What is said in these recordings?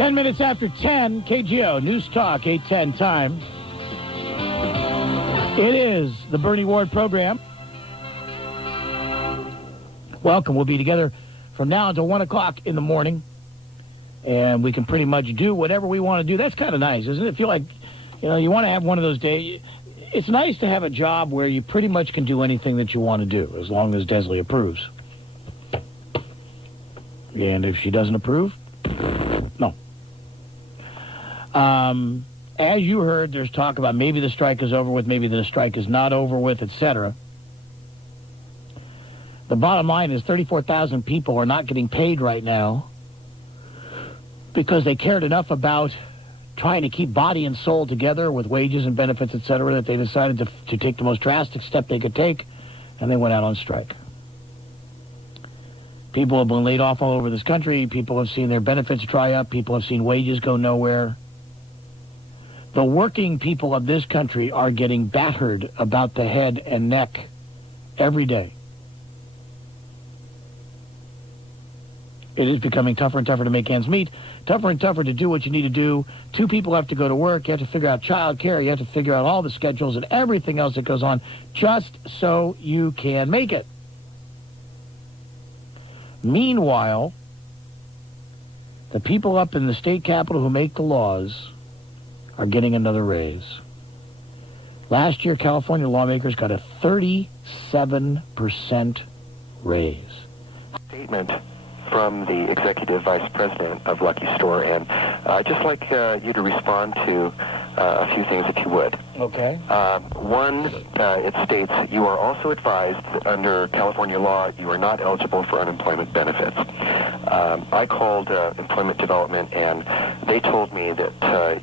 10 minutes after 10, KGO News Talk, 8:10 time. It is the Bernie Ward program. Welcome. We'll be together from now until 1 o'clock in the morning. And we can pretty much do whatever we want to do. That's kind of nice, isn't it? Feel like, you want to have one of those days. It's nice to have a job where you pretty much can do anything that you want to do, as long as Desley approves. And if she doesn't approve, no. As you heard, there's talk about maybe the strike is over with, maybe the strike is not over with, etc. The bottom line is 34,000 people are not getting paid right now because they cared enough about trying to keep body and soul together with wages and benefits, etc., that they decided to take the most drastic step they could take, and they went out on strike. People have been laid off all over this country. People have seen their benefits dry up. People have seen wages go nowhere. The working people of this country are getting battered about the head and neck every day. It is becoming tougher and tougher to make ends meet, tougher and tougher to do what you need to do. Two people have to go to work. You have to figure out child care. You have to figure out all the schedules and everything else that goes on just so you can make it. Meanwhile, the people up in the state capitol who make the laws are getting another raise. Last year, California lawmakers got a 37% raise. Statement from the executive vice president of Lucky Store, and I'd just like you to respond to a few things, if you would. Okay. One, it states, you are also advised that under California law, you are not eligible for unemployment benefits. I called employment development, and they told me that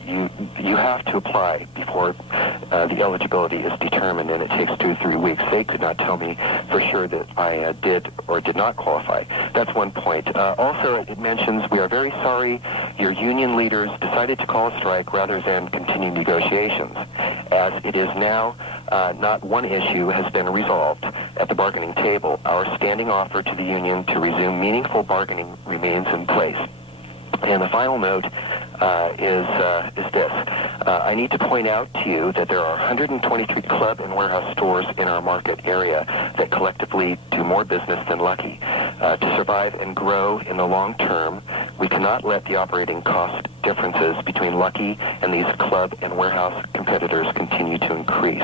you have to apply before the eligibility is determined, and it takes 2 to 3 weeks. They could not tell me for sure that I did or did not qualify. That's one point. Also, it mentions, we are very sorry your union leaders decided to call a strike rather than continue negotiations. As it is now, not one issue has been resolved at the bargaining table. Our standing offer to the union to resume meaningful bargaining remains in place. And the final note is this. I need to point out to you that there are 123 club and warehouse stores in our market area that collectively do more business than Lucky. To survive and grow in the long term, we cannot let the operating cost differences between Lucky and these club and warehouse competitors continue to increase.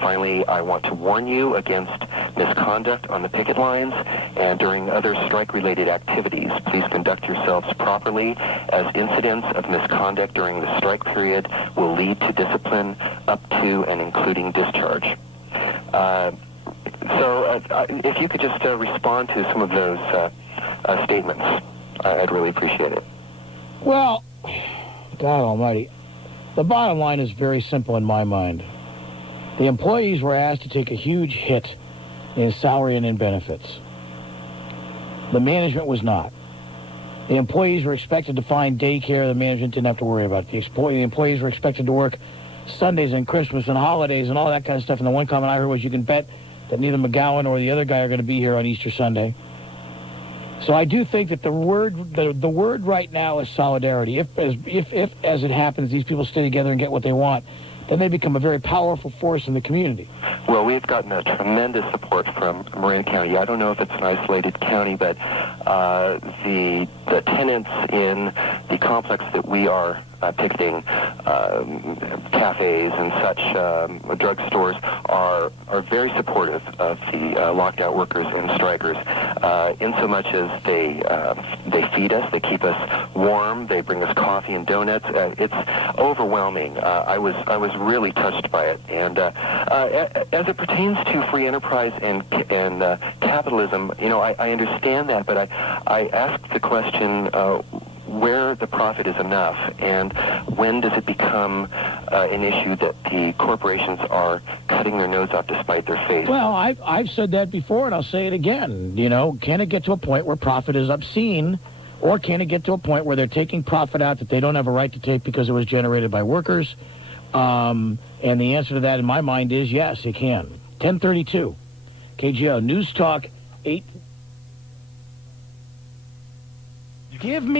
Finally, I want to warn you against misconduct on the picket lines and during other strike-related activities. Please conduct yourselves properly, as incidents of misconduct during the strike period will lead to discipline up to and including discharge. So if you could just respond to some of those statements, I'd really appreciate it. Well, God almighty, the bottom line is very simple in my mind. The employees were asked to take a huge hit in salary and in benefits. The management was not. The employees were expected to find daycare. The management didn't have to worry about it. The employees were expected to work Sundays and Christmas and holidays and all that kind of stuff. And the one comment I heard was, you can bet that neither McGowan or the other guy are going to be here on Easter Sunday. So I do think that the word right now is solidarity. If as it happens, these people stay together and get what they want, then they become a very powerful force in the community. Well, we've gotten a tremendous support from Marin County. I don't know if it's an isolated county, but the tenants in the complex that we are picketing, cafes and such, drugstores, are very supportive of the locked out workers and strikers, in so much as they feed us, they keep us warm, they bring us coffee and donuts. It's overwhelming. I was really touched by it, and as it pertains to free enterprise and capitalism, I understand that, but I asked the question, where the profit is enough, and when does it become an issue that the corporations are cutting their nose off to spite their face? Well, I've said that before, and I'll say it again. Can it get to a point where profit is obscene, or can it get to a point where they're taking profit out that they don't have a right to take because it was generated by workers? And the answer to that, in my mind, is yes, it can. 1032, KGO News Talk 8. Give me